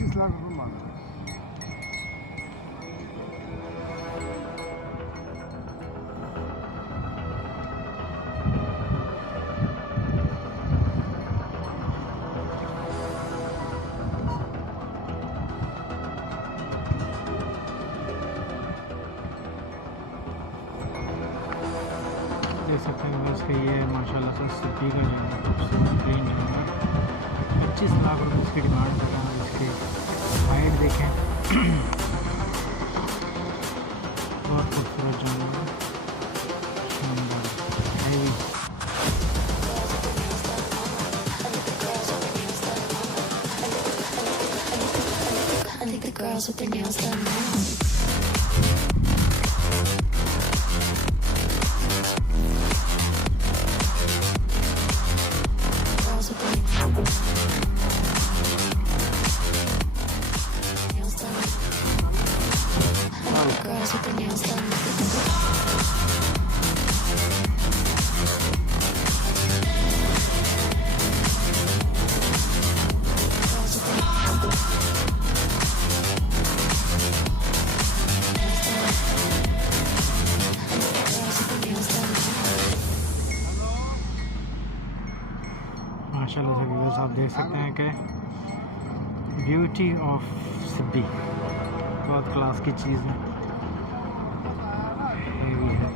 25 लाख रुपए मांग रहे हैं। देख सकते हैं बस कि ये माशाल्लाह से सिटी का जो है खूबसूरत रेंज जो है 25 लाख रुपए इसकी डिमांड कर रहा है। इसकी हाइट देखें, बहुत खूबसूरत जानवर है, शानदार heavy. I think the girls with their nails done now. Girls with their nails done. I think the girls with their nails done. Girls with their माशाल्लाह से व्यूज़ आप देख सकते हैं कि ब्यूटी ऑफ सिटी बहुत क्लास की चीज़ है, हेवी है।